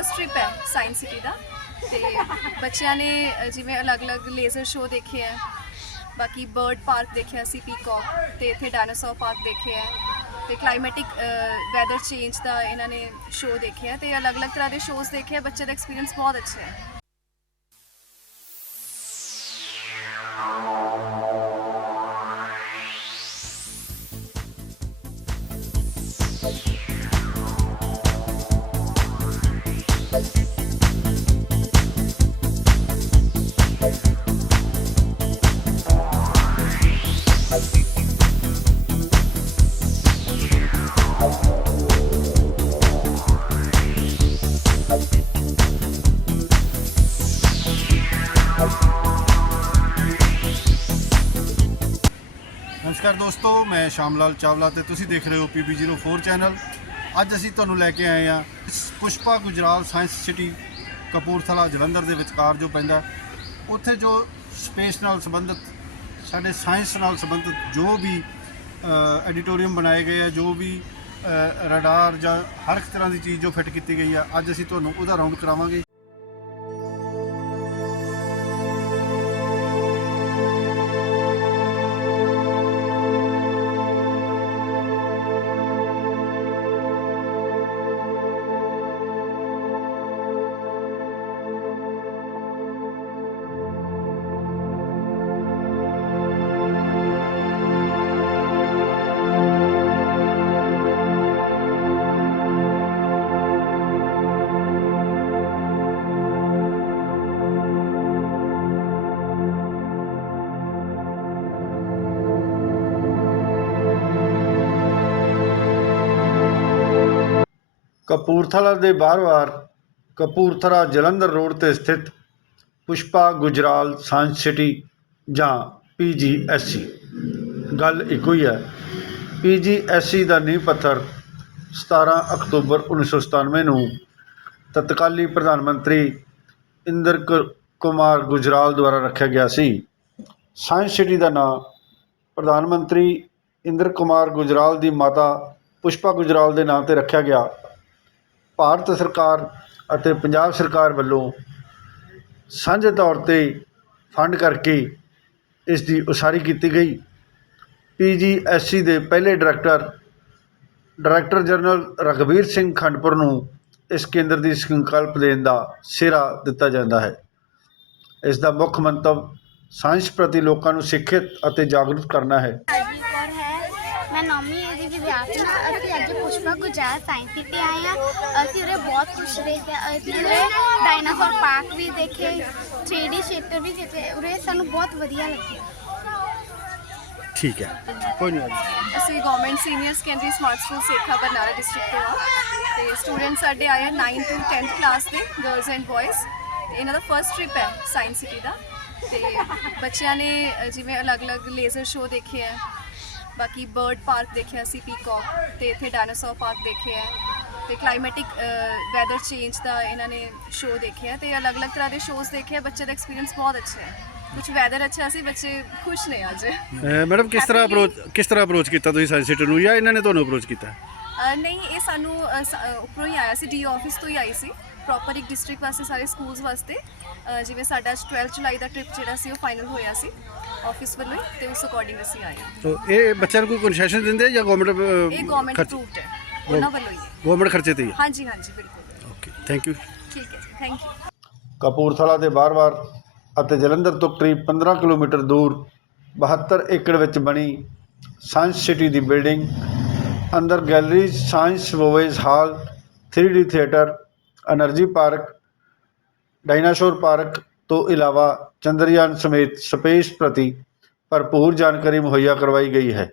First trip ਹੈ science city ਦਾ। ਤੇ ਬੱਚਿਆਂ ਨੇ ਜਿਵੇਂ ਅਲੱਗ-ਅਲੱਗ ਲੇਜ਼ਰ ਸ਼ੋਅ ਦੇਖੇ ਹੈ, ਬਾਕੀ ਬਰਡ ਪਾਰਕ ਦੇਖਿਆ ਸੀ ਪੀਕੌਕ ਤੇ ਇੱਥੇ ਡਾਇਨਾਸੌਰ ਪਾਰਕ ਦੇਖਿਆ ਹੈ ਤੇ ਕਲਾਈਮੈਟਿਕ ਵੈਦਰ ਚੇਂਜ ਦਾ ਇਹਨਾਂ ਨੇ ਸ਼ੋਅ ਦੇਖਿਆ ਤੇ ਅਲੱਗ-ਅਲੱਗ ਤਰ੍ਹਾਂ ਦੇ ਸ਼ੋਅਸ ਦੇਖੇ ਹੈ ਬੱਚੇ ਦਾ ਐਕਸਪੀਰੀਅੰਸ ਬਹੁਤ ਅੱਛਾ ਹੈ। ਨਮਸਕਾਰ ਦੋਸਤੋ ਮੈਂ ਸ਼ਾਮ ਲਾਲ ਚਾਵਲਾ ਤੇ ਤੁਸੀਂ ਦੇਖ ਰਹੇ ਹੋ PB04 ਚੈਨਲ। ਅੱਜ ਅਸੀਂ ਤੁਹਾਨੂੰ ਲੈ ਕੇ ਆਏ ਹਾਂ ਪੁਸ਼ਪਾ ਗੁਜਰਾਲ ਸਾਇੰਸ ਸਿਟੀ, ਕਪੂਰਥਲਾ, ਜਲੰਧਰ ਦੇ ਵਿਚਕਾਰ ਜੋ ਪੈਂਦਾ ਉੱਥੇ ਜੋ ਸਪੇਸ ਨਾਲ ਸੰਬੰਧਿਤ, ਸਾਡੇ ਸਾਇੰਸ ਨਾਲ ਸੰਬੰਧਿਤ ਜੋ ਵੀ ਐਡੀਟੋਰੀਅਮ ਬਣਾਏ ਗਏ ਆ, ਜੋ ਵੀ ਰਡਾਰ ਜਾਂ ਹਰ ਇੱਕ ਤਰ੍ਹਾਂ ਦੀ ਚੀਜ਼ ਜੋ ਫਿੱਟ ਕੀਤੀ ਗਈ ਆ, ਅੱਜ ਅਸੀਂ ਤੁਹਾਨੂੰ ਉਹਦਾ ਰਾਉਂਡ ਕਰਾਵਾਂਗੇ। ਕਪੂਰਥਲਾ ਦੇ ਬਾਰ-ਬਾਰ ਕਪੂਰਥਲਾ ਜਲੰਧਰ ਰੋਡ ਤੇ ਸਥਿਤ ਪੁਸ਼ਪਾ ਗੁਜਰਾਲ ਸਾਇੰਸ ਸਿਟੀ ਜਾਂ ਪੀਜੀਐਸਸੀ ਗੱਲ ਇੱਕੋ ਹੀ ਹੈ। ਪੀਜੀਐਸਸੀ ਦਾ ਨੀਂਹ ਪੱਥਰ 17 ਅਕਤੂਬਰ 1997 ਨੂੰ ਤਤਕਾਲੀ ਪ੍ਰਧਾਨ ਮੰਤਰੀ ਇੰਦਰ ਕੁ- ਕੁਮਾਰ ਗੁਜਰਾਲ ਦੁਆਰਾ ਰੱਖਿਆ ਗਿਆ ਸੀ। ਸਾਇੰਸ ਸਿਟੀ ਦਾ ਨਾਮ ਪ੍ਰਧਾਨ ਮੰਤਰੀ ਇੰਦਰ ਕੁਮਾਰ ਗੁਜਰਾਲ ਦੀ ਮਾਤਾ ਪੁਸ਼ਪਾ ਗੁਜਰਾਲ ਦੇ ਨਾਂ ਤੇ ਰੱਖਿਆ ਗਿਆ। ਭਾਰਤ ਸਰਕਾਰ ਅਤੇ ਪੰਜਾਬ ਸਰਕਾਰ ਵੱਲੋਂ ਸਾਂਝੇ ਤੌਰ ਤੇ ਫੰਡ ਕਰਕੇ ਇਸ ਦੀ ਉਸਾਰੀ ਕੀਤੀ ਗਈ। ਪੀ ਜੀ ਐੱਸ ਸੀ ਦੇ ਪਹਿਲੇ director director general Raghbir Singh Khandpur ਨੂੰ ਇਸ ਕੇਂਦਰ ਦੀ ਸੰਕਲਪ ਦੇਣ ਦਾ ਸਿਹਰਾ ਦਿੱਤਾ ਜਾਂਦਾ ਹੈ। ਇਸ ਦਾ ਮੁੱਖ ਮੰਤਵ ਸਾਇੰਸ ਪ੍ਰਤੀ ਲੋਕਾਂ ਨੂੰ ਸਿੱਖਿਅਤ ਅਤੇ ਜਾਗਰੂਕ ਕਰਨਾ ਹੈ। ਮੈਂ ਏ ਦੀ ਵਿਦਿਆਰਥੀ। ਹਾਂ ਅਸੀਂ ਅੱਜ ਪੁਸ਼ਪਾ ਗੁਜਰਾਲ ਸਾਇੰਸ ਸਿਟੀ ਆਏ ਹਾਂ। ਅਸੀਂ ਉਰੇ ਬਹੁਤ ਕੁਝ ਦੇਖਿਆ ਅਸੀਂ ਉਰੇ ਡਾਇਨਾਸੌਰ ਪਾਰਕ ਵੀ ਦੇਖੇ 3D ਸ਼ੇਪਰ ਵੀ ਦੇਖੇ। ਉਰੇ ਸਾਨੂੰ ਬਹੁਤ ਵਧੀਆ ਲੱਗਿਆ ਠੀਕ ਹੈ। ਕੋਈ ਨਹੀਂ। ਅਸੀਂ government senior secondary smart school Sekha Barnala district ਤੋਂ ਆ ਤੇ ਸਟੂਡੈਂਟ ਸਾਡੇ ਆਏ ਆ 9 ਤੋਂ 10th ਕਲਾਸ ਦੇ ਗਰਲਸ ਐਂਡ ਬॉयਜ਼ ਇਹਨਾਂ ਦਾ ਫਰਸਟ ਟ੍ਰਿਪ ਹੈ ਸਾਇੰਸ ਸਿਟੀ ਦਾ। ਤੇ ਬੱਚਿਆਂ ਨੇ ਜਿਵੇਂ ਅਲੱਗ-ਅਲੱਗ ਲੇਜ਼ਰ ਸ਼ੋਅ ਦੇਖੇ ਹੈ ਬਾਕੀ ਬਰਡ ਪਾਰਕ ਦੇਖਿਆ ਸੀ ਪੀਕੌਕ ਤੇ ਇੱਥੇ ਡਾਇਨਾਸੌਰ ਪਾਰਕ ਦੇਖਿਆ ਤੇ ਕਲਾਈਮੈਟਿਕ ਵੈਦਰ ਚੇਂਜ ਦਾ ਇਹਨਾਂ ਨੇ ਸ਼ੋਅ ਦੇਖਿਆ ਤੇ ਅਲੱਗ-ਅਲੱਗ ਤਰ੍ਹਾਂ ਦੇ ਸ਼ੋਅਸ ਦੇਖੇ ਆ ਬੱਚੇ ਦਾ ਐਕਸਪੀਰੀਅੰਸ ਬਹੁਤ ਅੱਛਾ ਹੈ। ਕੁਝ ਵੈਦਰ ਅੱਛਾ ਸੀ ਬੱਚੇ ਖੁਸ਼ ਨੇ ਅੱਜ। ਮੈਡਮ ਕਿਸ ਤਰ੍ਹਾਂ ਅਪਰੋਚ ਕਿਸ ਤਰ੍ਹਾਂ ਅਪਰੋਚ ਕੀਤਾ ਤੁਸੀਂ ਸਾਇੰਸ ਸਿਟੀ ਨੂੰ ਜਾਂ ਇਹਨਾਂ ਨੇ ਤੁਹਾਨੂੰ ਅਪਰੋਚ ਕੀਤਾ? ਨਹੀਂ ਇਹ ਸਾਨੂੰ ਉੱਪਰੋਂ ਹੀ ਆਇਆ ਸੀ ਡੀ ਆਫਿਸ ਤੋਂ ਹੀ ਆਈ ਸੀ। ਪ੍ਰੋਪਰ ਇੱਕ ਡਿਸਟ੍ਰਿਕਟ ਵਾਸਤੇ ਸਾਰੇ ਸਕੂਲਸ ਵਾਸਤੇ। ਜਿਵੇਂ ਸਾਡਾ 12 ਜੁਲਾਈ ਦਾ ਟ੍ਰਿਪ ਜਿਹੜਾ ਸੀ ਉਹ ਫਾਈਨਲ ਹੋਇਆ ਸੀ। ਆਫਿਸ ਵੱਲੋਂ ਤੇ ਉਸ ਅਕੋਰਡਿੰਗ ਅਸੀਂ ਆਏ ਹਾਂ। ਤੋ ਇਹ ਬੱਚਿਆਂ ਨੂੰ ਕੋਈ ਕਨਸੈਸ਼ਨ ਦਿੰਦੇ ਆ ਜਾਂ ਇਹ ਗਵਰਨਮੈਂਟ ਗਵਰਨਮੈਂਟ ਹੈ। ਉਹਨਾਂ ਵੱਲੋਂ ਹੀ ਗਵਰਨਮੈਂਟ ਖਰਚੇ ਤੇ ਹੀ ਹਾਂਜੀ ਹਾਂਜੀ ਬਿਲਕੁਲ। ਓਕੇ ਥੈਂਕ ਯੂ ਠੀਕ ਹੈ ਥੈਂਕ ਯੂ ਕਪੂਰਥਲਾ ਦੇ ਬਾਰ-ਬਾਰ ਅਤੇ ਜਲੰਧਰ ਤੋਂ ਕਰੀਬ 15 ਕਿਲੋਮੀਟਰ ਦੂਰ 72 ਏਕੜ ਵਿੱਚ ਬਣੀ ਸਾਇੰਸ ਸਿਟੀ ਦੀ ਬਿਲਡਿੰਗ ਅੰਦਰ gallery science voyage hall 3D theatre energy park dinosaur park ਤੋਂ ਇਲਾਵਾ ਚੰਦਰਯਾਨ ਸਮੇਤ ਸਪੇਸ ਪ੍ਰਤੀ ਭਰਪੂਰ ਜਾਣਕਾਰੀ ਮੁਹੱਈਆ ਕਰਵਾਈ ਗਈ ਹੈ।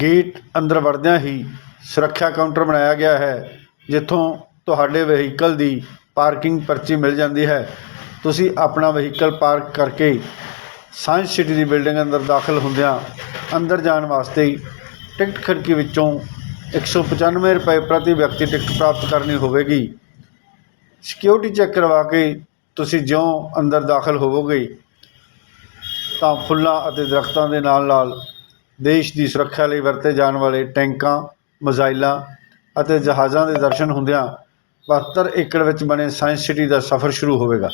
ਗੇਟ ਅੰਦਰ ਵੜਦਿਆਂ ਹੀ ਸੁਰੱਖਿਆ ਕਾਊਂਟਰ ਬਣਾਇਆ ਗਿਆ ਹੈ, ਜਿੱਥੋਂ ਤੁਹਾਡੇ ਵਹੀਕਲ ਦੀ ਪਾਰਕਿੰਗ ਪਰਚੀ ਮਿਲ ਜਾਂਦੀ ਹੈ। ਤੁਸੀਂ ਆਪਣਾ ਵਹੀਕਲ ਪਾਰਕ ਕਰਕੇ ਸਾਇੰਸ ਸਿਟੀ ਦੀ ਬਿਲਡਿੰਗ ਅੰਦਰ ਦਾਖਲ ਹੁੰਦਿਆਂ ਅੰਦਰ ਜਾਣ ਵਾਸਤੇ ਟਿਕਟ ਖਿੜਕੀ ਵਿੱਚੋਂ 195 ਰੁਪਏ ਪ੍ਰਤੀ ਵਿਅਕਤੀ ਟਿਕਟ ਪ੍ਰਾਪਤ ਕਰਨੀ ਹੋਵੇਗੀ। ਸਿਕਿਉਰਿਟੀ ਚੈੱਕ ਕਰਵਾ ਕੇ ਤੁਸੀਂ ਜਿਉਂ ਅੰਦਰ ਦਾਖਲ ਹੋਵੋਗੇ, ਤਾਂ ਫੁੱਲਾਂ ਅਤੇ ਦਰਖਤਾਂ ਦੇ ਨਾਲ ਨਾਲ ਦੇਸ਼ ਦੀ ਸੁਰੱਖਿਆ ਲਈ ਵਰਤੇ ਜਾਣ ਵਾਲੇ ਟੈਂਕਾਂ ਮਿਜ਼ਾਈਲਾਂ ਅਤੇ ਜਹਾਜ਼ਾਂ ਦੇ ਦਰਸ਼ਨ ਹੁੰਦਿਆਂ 72 ਏਕੜ ਵਿੱਚ ਬਣੇ ਸਾਇੰਸ ਸਿਟੀ ਦਾ ਸਫ਼ਰ ਸ਼ੁਰੂ ਹੋਵੇਗਾ।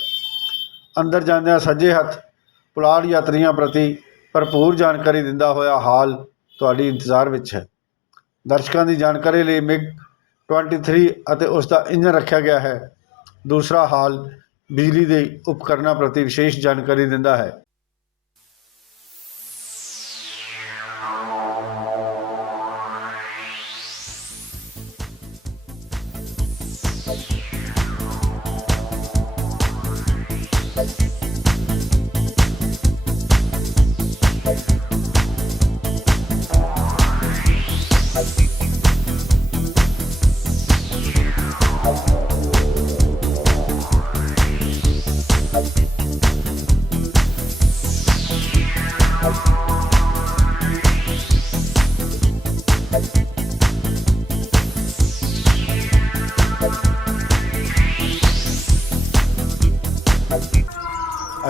ਅੰਦਰ ਜਾਂਦਿਆਂ ਸੱਜੇ ਹੱਥ ਪੁਲਾੜ ਯਾਤਰੀਆਂ ਪ੍ਰਤੀ ਭਰਪੂਰ ਜਾਣਕਾਰੀ ਦਿੰਦਾ ਹੋਇਆ ਹਾਲ ਤੁਹਾਡੀ ਇੰਤਜ਼ਾਰ ਵਿੱਚ ਹੈ। ਦਰਸ਼ਕਾਂ ਦੀ ਜਾਣਕਾਰੀ ਲਈ ਮਿਗ 23 ਅਤੇ ਉਸ ਦਾ ਇੰਜਨ ਰੱਖਿਆ ਗਿਆ ਹੈ। ਦੂਸਰਾ ਹਾਲ ਬਿਜਲੀ ਦੇ ਉਪਕਰਨਾਂ ਪ੍ਰਤੀ ਵਿਸ਼ੇਸ਼ ਜਾਣਕਾਰੀ ਦਿੰਦਾ ਹੈ।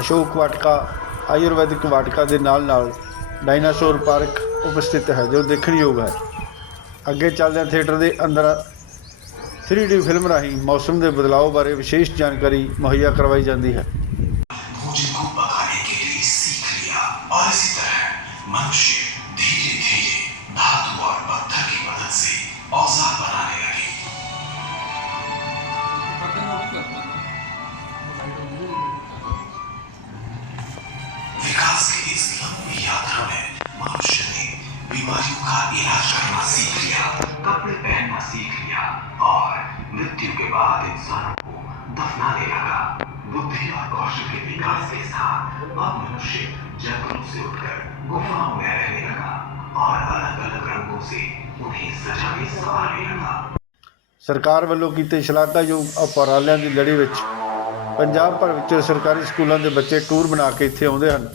ਅਸ਼ੋਕ ਵਾਟਕਾ, ਆਯੁਰਵੈਦਿਕ ਵਾਟਕਾ ਦੇ ਨਾਲ ਨਾਲ ਡਾਇਨਾਸੌਰ ਪਾਰਕ ਉਪਸਥਿਤ ਹੈ, ਜੋ ਦੇਖਣਯੋਗ ਹੈ। ਅੱਗੇ ਚੱਲਦੇ ਥੀਏਟਰ ਦੇ ਅੰਦਰ 3D ਫਿਲਮ ਰਾਹੀਂ ਮੌਸਮ ਦੇ ਬਦਲਾਅ ਬਾਰੇ ਵਿਸ਼ੇਸ਼ ਜਾਣਕਾਰੀ ਮੁਹੱਈਆ ਕਰਵਾਈ ਜਾਂਦੀ ਹੈ। बीमारियों का इलाज करना सीख लिया कपड़े पहनना सीख लिया और मृत्यु के बाद इंसानों को दफनाने लगा बुद्धि और कौशल के विकास के साथ अब मनुष्य जंगलों से उठकर गुफाओं में रहने लगा और अलग अलग रंगों से उन्हें सजा के संभालने लगा ਸਰਕਾਰ ਵੱਲੋਂ ਕੀਤੇ ਸ਼ਲਾਘਾਯੋਗ ਉਪਰਾਲਿਆਂ ਦੀ ਲੜੀ ਵਿੱਚ ਪੰਜਾਬ ਭਰ ਵਿੱਚੋਂ ਸਰਕਾਰੀ ਸਕੂਲਾਂ ਦੇ ਬੱਚੇ ਟੂਰ ਬਣਾ ਕੇ ਇੱਥੇ ਆਉਂਦੇ ਹਨ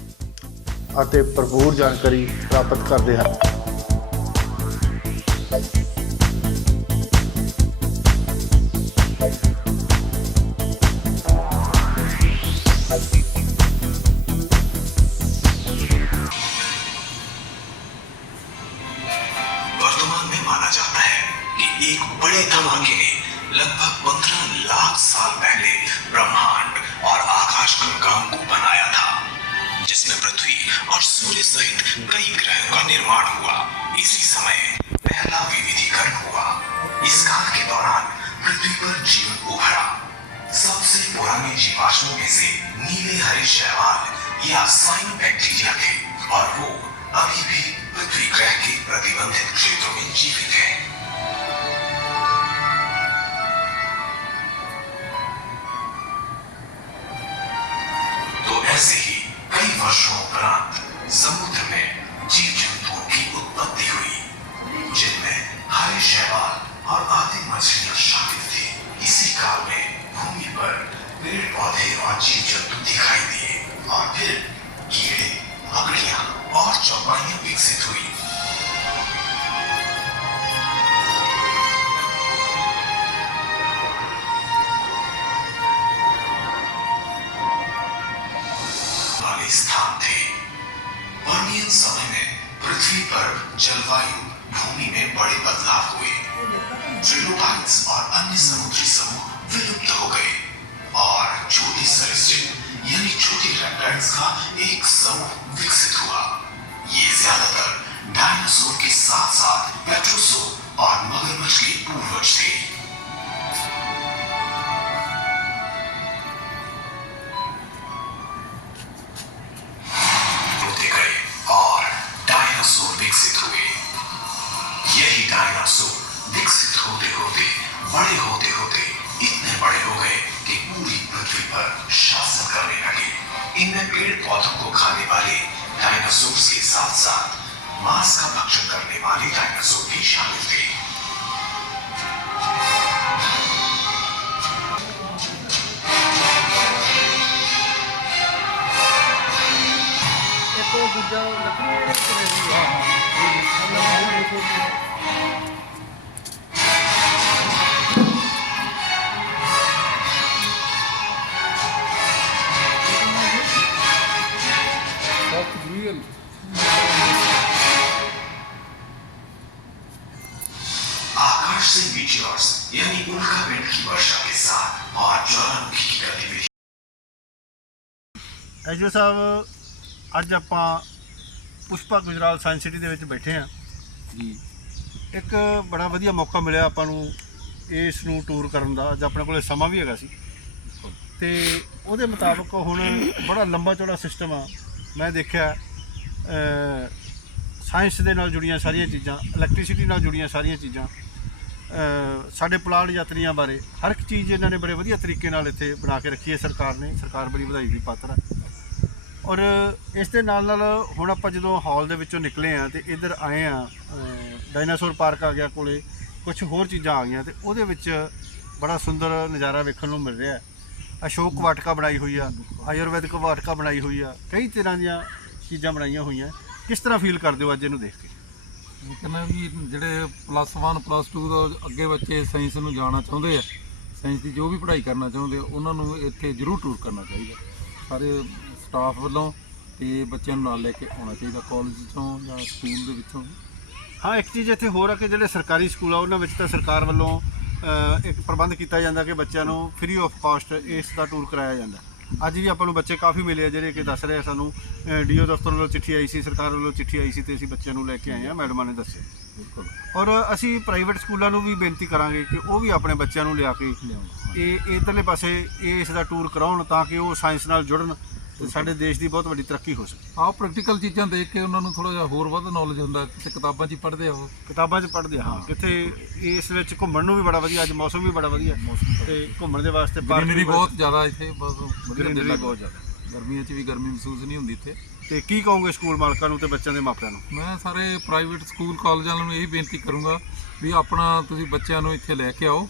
ਅਤੇ ਭਰਪੂਰ ਜਾਣਕਾਰੀ ਪ੍ਰਾਪਤ ਕਰਦੇ ਹਨ Bye. पर जीवन उभरा सबसे पुराने जीवाश्मों में से नीले हरे शैवाल या साइन बैक्टीरिया थे और वो अभी भी पृथ्वी ग्रह के प्रतिबंधित क्षेत्रों में जीवित है। तो ऐसे ही कई वर्षों उपरांत समुद्र में जीव जंतुओं की उत्पत्ति हुई, जिनमें हरे शैवाल और आदि मछलियाँ शामिल काल में भूमि पर पेड़ पौधे और जीव जंतु दिखाई दिए और फिर कीड़े मकड़ियां और चौपाइयां विकसित हुई someone. में पेड़ पौधों को खाने वाले डायनासोर के साथ साथ मांस का भक्षण करने वाले डायनासोर भी शामिल थे। तो मीटियोर्स यानी उल्कापिंड की वर्षा के साथ और ज्वालामुखी की गतिविधि ਐਜੋ ਸਾਹਿਬ ਅੱਜ ਆਪਾਂ ਪੁਸ਼ਪਾ ਗੁਜਰਾਲ ਸਾਇੰਸ ਸਿਟੀ ਦੇ ਵਿੱਚ ਬੈਠੇ ਹਾਂ ਜੀ ਇੱਕ ਬੜਾ ਵਧੀਆ ਮੌਕਾ ਮਿਲਿਆ ਆਪਾਂ ਨੂੰ ਇਸ ਨੂੰ ਟੂਰ ਕਰਨ ਦਾ ਅੱਜ ਆਪਣੇ ਕੋਲੇ ਸਮਾਂ ਵੀ ਹੈਗਾ ਸੀ ਤੇ ਉਹਦੇ ਮੁਤਾਬਕ ਹੁਣ ਬੜਾ ਲੰਬਾ ਚੌੜਾ ਸਿਸਟਮ ਆ ਮੈਂ ਦੇਖਿਆ ਸਾਇੰਸ ਦੇ ਨਾਲ ਜੁੜੀਆਂ ਸਾਰੀਆਂ ਚੀਜ਼ਾਂ ਇਲੈਕਟ੍ਰਿਸਿਟੀ ਨਾਲ ਜੁੜੀਆਂ ਸਾਰੀਆਂ ਚੀਜ਼ਾਂ ਅ, ਸਾਡੇ ਪਲਾਟ ਯਾਤਰੀਆਂ ਬਾਰੇ ਹਰ ਇੱਕ ਚੀਜ਼ ਇਹਨਾਂ ਨੇ ਬੜੇ ਵਧੀਆ ਤਰੀਕੇ ਨਾਲ ਇੱਥੇ ਬਣਾ ਕੇ ਰੱਖੀ ਹੈ, ਸਰਕਾਰ ਨੇ, ਸਰਕਾਰ ਬੜੀ ਵਧਾਈ ਦੀ ਪਾਤਰ ਹੈ ਔਰ ਇਸ ਦੇ ਨਾਲ ਨਾਲ ਹੁਣ ਆਪਾਂ ਜਦੋਂ ਹਾਲ ਦੇ ਵਿੱਚੋਂ ਨਿਕਲੇ ਆ ਤੇ ਇੱਧਰ ਆਏ ਆ ਡਾਇਨਾਸੌਰ ਪਾਰਕ ਆ ਗਿਆ ਕੋਲੇ ਕੁਝ ਹੋਰ ਚੀਜ਼ਾਂ ਆ ਗਈਆਂ ਤੇ ਉਹਦੇ ਵਿੱਚ ਬੜਾ ਸੁੰਦਰ ਨਜ਼ਾਰਾ ਵੇਖਣ ਨੂੰ ਮਿਲ ਰਿਹਾ ਹੈ। ਅਸ਼ੋਕ ਵਾਟਕਾ ਬਣਾਈ ਹੋਈ ਆ, ਆਯੁਰਵੈਦਿਕ ਵਾਟਕਾ ਬਣਾਈ ਹੋਈ ਆ, ਕਈ ਤਰ੍ਹਾਂ ਦੀਆਂ ਚੀਜ਼ਾਂ ਬਣਾਈਆਂ ਹੋਈਆਂ। ਕਿਸ ਤਰ੍ਹਾਂ ਫੀਲ ਕਰਦੇ ਹੋ ਅੱਜ ਇਹਨੂੰ ਦੇਖ ਕੇ? ਇਹ ਕਹਿੰਦਾ ਵੀ ਜਿਹੜੇ ਪਲੱਸ 1 ਪਲੱਸ 2 ਦਾ ਅੱਗੇ ਬੱਚੇ ਸਾਇੰਸ ਨੂੰ ਜਾਣਾ ਚਾਹੁੰਦੇ ਆ ਸਾਇੰਸ ਦੀ ਜੋ ਵੀ ਪੜ੍ਹਾਈ ਕਰਨਾ ਚਾਹੁੰਦੇ ਆ, ਉਹਨਾਂ ਨੂੰ ਇੱਥੇ ਜ਼ਰੂਰ ਟੂਰ ਕਰਨਾ ਚਾਹੀਦਾ। ਸਾਰੇ ਸਟਾਫ ਵੱਲੋਂ ਤੇ ਬੱਚਿਆਂ ਨੂੰ ਨਾਲ ਲੈ ਕੇ ਆਉਣਾ ਚਾਹੀਦਾ ਕਾਲਜ ਤੋਂ ਜਾਂ ਸਕੂਲ ਦੇ ਵਿੱਚੋਂ। ਹਾਂ, ਇੱਕ ਚੀਜ਼ ਇੱਥੇ ਹੋਰ ਆ ਕਿ ਜਿਹੜੇ ਸਰਕਾਰੀ ਸਕੂਲ ਆ, ਉਹਨਾਂ ਵਿੱਚ ਤਾਂ ਸਰਕਾਰ ਵੱਲੋਂ ਇੱਕ ਪ੍ਰਬੰਧ ਕੀਤਾ ਜਾਂਦਾ ਕਿ ਬੱਚਿਆਂ ਨੂੰ ਫ੍ਰੀ ਆਫ ਕਾਸਟ ਇਸ ਦਾ ਟੂਰ ਕਰਾਇਆ ਜਾਂਦਾ। ਅੱਜ ਵੀ ਆਪਾਂ ਨੂੰ ਬੱਚੇ ਕਾਫੀ ਮਿਲੇ ਆ ਜਿਹੜੇ ਕਿ ਦੱਸ ਰਹੇ ਆ ਸਾਨੂੰ। ਡੀਓ ਦਫ਼ਤਰ ਵੱਲੋਂ ਚਿੱਠੀ ਆਈ ਸੀ ਸਰਕਾਰ ਵੱਲੋਂ ਚਿੱਠੀ ਆਈ ਸੀ ਤੇ ਅਸੀਂ ਬੱਚਿਆਂ ਨੂੰ ਲੈ ਕੇ ਆਏ ਆ ਮੈਡਮਾਂ ਨੇ ਦੱਸਿਆ। ਬਿਲਕੁਲ। ਔਰ ਅਸੀਂ ਪ੍ਰਾਈਵੇਟ ਸਕੂਲਾਂ ਨੂੰ ਵੀ ਬੇਨਤੀ ਕਰਾਂਗੇ ਕਿ ਉਹ ਵੀ ਆਪਣੇ ਬੱਚਿਆਂ ਨੂੰ ਲਿਆ ਕੇ ਇਹ ਇਧਰਲੇ ਪਾਸੇ ਇਸ ਦਾ ਟੂਰ ਕਰਾਉਣ ਤਾਂ ਕਿ ਉਹ ਸਾਇੰਸ ਨਾਲ ਜੁੜਨ। ਤੇ ਸਾਡੇ ਦੇਸ਼ ਦੀ ਬਹੁਤ ਵੱਡੀ ਤਰੱਕੀ ਹੋ ਸਕੇ। ਆਹ ਪ੍ਰੈਕਟੀਕਲ ਚੀਜ਼ਾਂ ਦੇਖ ਕੇ ਉਹਨਾਂ ਨੂੰ ਥੋੜਾ ਜਿਹਾ ਹੋਰ ਵੱਧ ਨੌਲੇਜ ਹੁੰਦਾ ਕਿਤੇ ਕਿਤਾਬਾਂ 'ਚ ਹੀ ਪੜ੍ਹਦੇ ਆ ਉਹ। ਕਿਤਾਬਾਂ 'ਚ ਪੜ੍ਹਦੇ ਹਾਂ। ਕਿੱਥੇ ਇਸ ਵਿੱਚ ਘੁੰਮਣ ਨੂੰ ਵੀ ਬੜਾ ਵਧੀਆ ਅੱਜ ਮੌਸਮ ਵੀ ਬੜਾ ਵਧੀਆ। ਤੇ ਘੁੰਮਣ ਦੇ ਵਾਸਤੇ park ਗ੍ਰੀਨਰੀ ਬਹੁਤ ਜ਼ਿਆਦਾ ਇੱਥੇ ਬਸ ਲੱਗਦਾ ਬਹੁਤ ਜ਼ਿਆਦਾ। ਗਰਮੀਆਂ 'ਚ ਵੀ ਗਰਮੀ ਮਹਿਸੂਸ ਨਹੀਂ ਹੁੰਦੀ ਇੱਥੇ। ਤੇ ਕੀ ਕਹੋਗੇ ਸਕੂਲ ਮਾਲਕਾਂ ਨੂੰ ਤੇ ਬੱਚਿਆਂ ਦੇ ਮਾਪਿਆਂ ਨੂੰ? ਮੈਂ ਸਾਰੇ ਪ੍ਰਾਈਵੇਟ ਸਕੂਲ ਕਾਲਜਾਂ ਨੂੰ ਇਹ ਬੇਨਤੀ ਕਰੂੰਗਾ ਵੀ ਆਪਣਾ ਤੁਸੀਂ ਬੱਚਿਆਂ ਨੂੰ ਇੱਥੇ ਲੈ ਕੇ ਆਓ।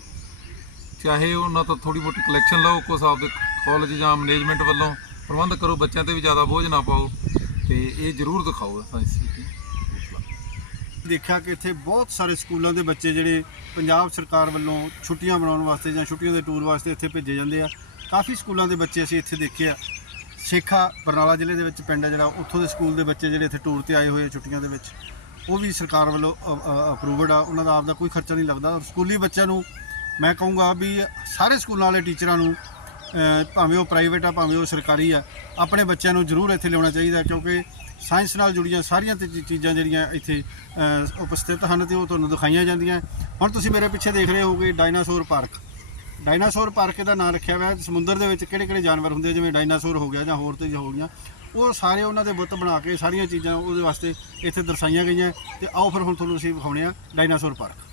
ਚਾਹੇ ਉਹਨਾਂ ਤੋਂ ਥੋੜੀ ਬਹੁਤੀ ਕਲੈਕਸ਼ਨ ਲਓ ਕੁਛ ਆਪਦੇ ਕਾਲਜ ਜਾਂ ਮੈਨੇਜਮੈਂਟ ਵੱਲੋਂ। ਪ੍ਰਬੰਧ ਕਰੋ, ਬੱਚਿਆਂ ਤੇ ਵੀ ਜ਼ਿਆਦਾ ਬੋਝ ਨਾ ਪਾਓ ਤੇ ਇਹ ਜ਼ਰੂਰ ਦਿਖਾਓ ਸਾਇੰਸ ਸਿਟੀ ਦੇਖਿਆ ਕਿ ਇੱਥੇ ਬਹੁਤ ਸਾਰੇ ਸਕੂਲਾਂ ਦੇ ਬੱਚੇ ਜਿਹੜੇ ਪੰਜਾਬ ਸਰਕਾਰ ਵੱਲੋਂ ਛੁੱਟੀਆਂ ਬਣਾਉਣ ਵਾਸਤੇ ਜਾਂ ਛੁੱਟੀਆਂ ਦੇ ਟੂਰ ਵਾਸਤੇ ਇੱਥੇ ਭੇਜੇ ਜਾਂਦੇ ਆ। ਕਾਫੀ ਸਕੂਲਾਂ ਦੇ ਬੱਚੇ ਅਸੀਂ ਇੱਥੇ ਦੇਖੇ ਆ। ਸੇਖਾ ਬਰਨਾਲਾ ਜ਼ਿਲ੍ਹੇ ਦੇ ਵਿੱਚ ਪਿੰਡ ਹੈ ਜਿਹੜਾ, ਉੱਥੋਂ ਦੇ ਸਕੂਲ ਦੇ ਬੱਚੇ ਜਿਹੜੇ ਇੱਥੇ ਟੂਰ ਤੇ ਆਏ ਹੋਏ ਆ ਛੁੱਟੀਆਂ ਦੇ ਵਿੱਚ। ਉਹ ਵੀ ਸਰਕਾਰ ਵੱਲੋਂ ਅਪਰੂਵਡ ਆ। ਉਹਨਾਂ ਦਾ ਆਪਦਾ ਕੋਈ ਖਰਚਾ ਨਹੀਂ ਲੱਗਦਾ। ਸਕੂਲੀ ਬੱਚਿਆਂ ਨੂੰ ਮੈਂ ਕਹੂੰਗਾ ਵੀ ਸਾਰੇ ਸਕੂਲਾਂ ਵਾਲੇ ਟੀਚਰਾਂ ਨੂੰ ਭਾਵੇਂ ਉਹ ਪ੍ਰਾਈਵੇਟ ਆ, ਭਾਵੇਂ ਉਹ ਸਰਕਾਰੀ ਆ, ਆਪਣੇ ਬੱਚਿਆਂ ਨੂੰ ਜ਼ਰੂਰ ਇੱਥੇ ਲਿਆਉਣਾ ਚਾਹੀਦਾ ਕਿਉਂਕਿ ਸਾਇੰਸ ਨਾਲ ਜੁੜੀਆਂ ਸਾਰੀਆਂ ਤੇ ਚੀਜ਼ਾਂ ਜਿਹੜੀਆਂ ਇੱਥੇ ਉਪਸਥਿਤ ਹਨ ਤੇ ਉਹ ਤੁਹਾਨੂੰ ਦਿਖਾਈਆਂ ਜਾਂਦੀਆਂ ਹੁਣ ਤੁਸੀਂ ਮੇਰੇ ਪਿੱਛੇ ਦੇਖ ਰਹੇ ਹੋਗੇ ਡਾਇਨਾਸੌਰ ਪਾਰਕ ਡਾਇਨਾਸੌਰ ਪਾਰਕ ਇਹਦਾ ਨਾਮ ਰੱਖਿਆ ਹੋਇਆ ਸਮੁੰਦਰ ਦੇ ਵਿੱਚ ਕਿਹੜੇ ਕਿਹੜੇ ਜਾਨਵਰ ਹੁੰਦੇ ਜਿਵੇਂ ਡਾਇਨਾਸੌਰ ਹੋ ਗਿਆ ਜਾਂ ਹੋਰ ਤੇ ਹੋ ਗਈਆਂ, ਉਹ ਸਾਰੇ ਉਹਨਾਂ ਦੇ ਬੁੱਤ ਬਣਾ ਕੇ ਸਾਰੀਆਂ ਚੀਜ਼ਾਂ ਉਹਦੇ ਵਾਸਤੇ ਇੱਥੇ ਦਰਸਾਈਆਂ ਗਈਆਂ ਤੇ ਆਓ ਫਿਰ ਹੁਣ ਤੁਹਾਨੂੰ ਅਸੀਂ ਵਿਖਾਉਣੇ ਆ ਡਾਇਨਾਸੌਰ ਪਾਰਕ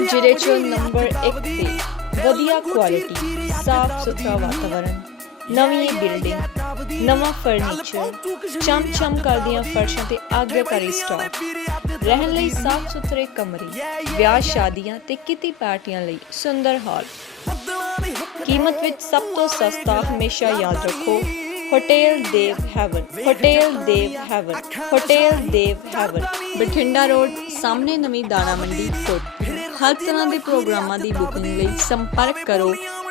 ਜ਼ਿਲ੍ਹੇ 'ਚ ਨੰਬਰ 1 ਤੇ ਵਧੀਆ ਕੁਆਲਿਟੀ ਸਾਫ਼ ਸੁਥਰਾ ਵਾਤਾਵਰਣ ਨਵੀਂ ਬਿਲਡਿੰਗ ਨਵਾਂ ਫਰਨੀਚਰ ਚਮ-ਚਮ ਕਰਦੀਆਂ ਫਰਸ਼ਾਂ ਤੇ ਆਗਿਆਕਾਰੀ ਸਟਾਕ ਰਹਿਣ ਲਈ ਸਾਫ਼ ਸੁਥਰੇ ਕਮਰੇ ਵਿਆਹ ਸ਼ਾਦੀਆਂ ਤੇ ਕਿਤੀ ਪਾਰਟੀਆਂ ਲਈ ਸੁੰਦਰ ਹਾਲ। ਕੀਮਤ ਵਿੱਚ ਸਭ ਤੋਂ ਸਸਤਾ ਹਮੇਸ਼ਾ ਯਾਦ ਰੱਖੋ। Hotel Dev heaven hotel Dev heaven hotel Dev heaven Bathinda road ਸਾਹਮਣੇ ਨਵੀਂ ਦਾਣਾ ਮੰਡੀ ਕੋਟ ਹਰ ਤਰ੍ਹਾਂ ਦੇ ਪ੍ਰੋਗਰਾਮਾਂ ਦੀ ਬੁਕਿੰਗ ਲਈ ਸੰਪਰਕ ਕਰੋ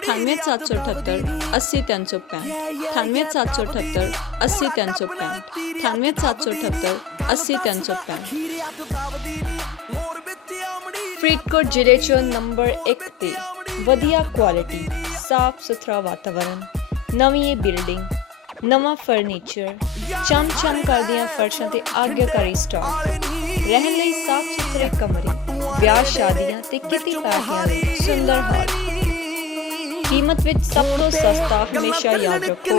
98778 80365 98778 80365 98778 80365 ਫਰੀਦਕੋਟ ਜ਼ਿਲ੍ਹੇ 'ਚ ਨੰਬਰ 1 ਤੇ ਵਧੀਆ ਕੁਆਲਿਟੀ ਸਾਫ਼ ਸੁਥਰਾ ਵਾਤਾਵਰਣ ਨਵੀਂ ਬਿਲਡਿੰਗ ਨਵਾਂ ਫਰਨੀਚਰ ਚਮ-ਚਮ ਕਰਦੀਆਂ ਫਰਸ਼ਾਂ ਤੇ ਆਗਿਆਕਾਰੀ ਸਟਾਕ ਰਹਿਣ ਲਈ ਸਾਫ਼ ਸੁਥਰੇ ਕਮਰੇ ਵਿਆਹ ਸ਼ਾਦੀਆਂ ਤੇ ਕਿਤੀ ਪਾਰਟੀਆਂ ਲਈ ਸੁੰਦਰ ਹਾਲ। ਕੀਮਤ ਵਿੱਚ ਸਭ ਤੋਂ ਸਸਤਾ ਹਮੇਸ਼ਾ ਯਾਦ ਰੱਖੋ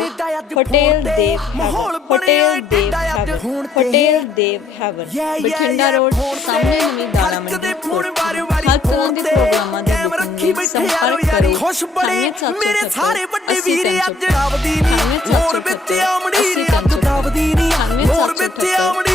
hotel Dev heaven hotel Dev heaven hotel Dev heaven. Bathinda road ਸਾਹਮਣੇ ਨਵੀਂ ਦਾਣਾ ਮੰਡੀ ਤਰ੍ਹਾਂ ਦੇ ਪ੍ਰੋਗਰਾਮਾਂ ਸਾਰੇ ਵੱਡੇ ਵੀਰ ਅੱਜ ਆਵਦੀ ਨਹੀਂ ਹੋਰ ਵਿੱਚ ਆਮੜੀ ਰੱਤ ਦਾਵਦੀ ਨਹੀਂ ਹੋਰ ਵਿੱਚ ਆਮੜੀ